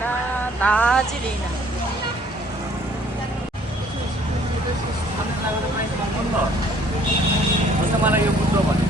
दार्जिलिङ मलाई यो बुझ्नु भने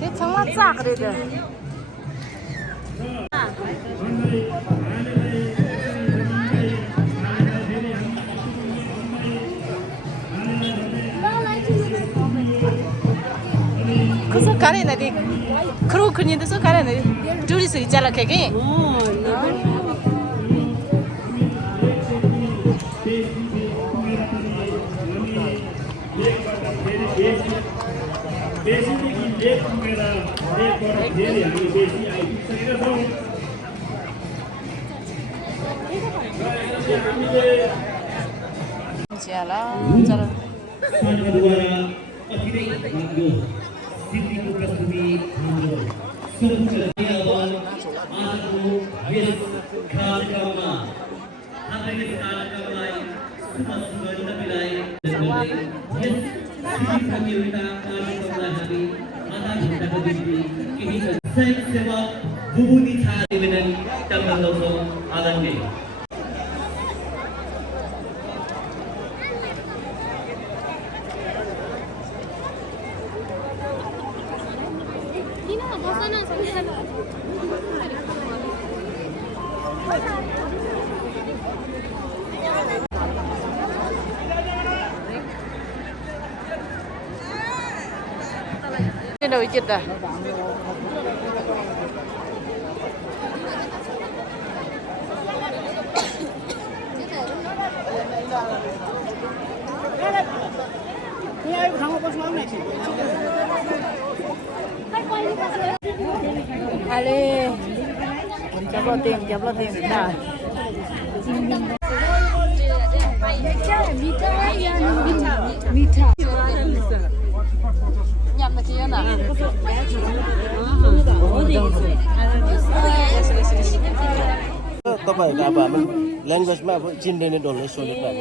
这成了咋个的这？कस्तो कारण है खरो खुनी तो कारण है टूरिस्ट ही चला के चला चलो सिद्धिको प्रस्तुति हाम्रो समुचित आजको यस कार्यक्रममा हाम्रो यस कार्यक्रमलाई शुभ नबिलाई यस प्रतियोगिता कार्यक्रमलाई हामी आधा घण्टाको निम्ति केही स्वयं सेवक बुबुनी छा निवेदन गर्न लाउँछौँ आदरणीय đâu chết à Ale chập lo tiền nào mita nhầm là kia nào तपाईहरुको अब हाम्रो ल्याङ्ग्वेजमा अब चिन्दैन डल्लै सोलेको अब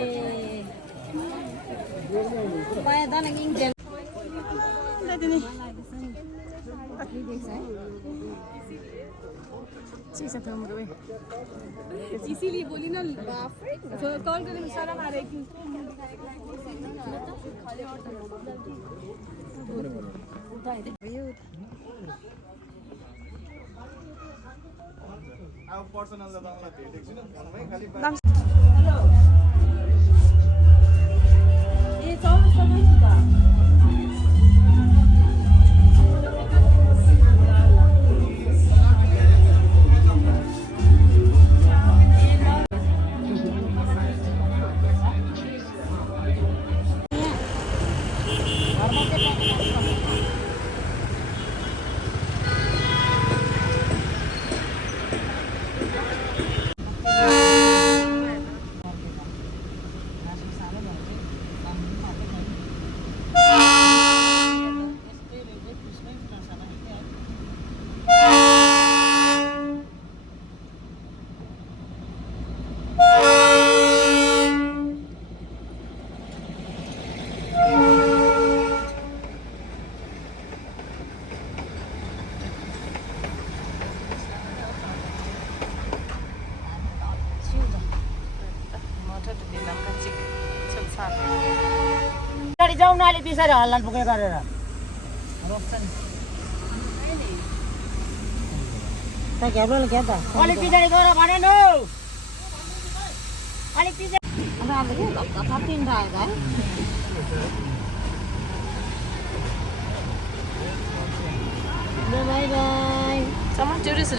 इसीलिए बोली ना कॉल करने में सारा मारे कि अब पर्सनल दबाउनलाई भेटेको छैन फोनमै खाली ए 24 समय सुता गाडी जाउँ न अलि बिसारी हल्लान पुगे गरेर रोक्छन् त घेब्लोले के त अलि पछाडी गएर भने न अलि पछाडी अन्त अब के थपिन राखेको है बाई बाई Someone tourist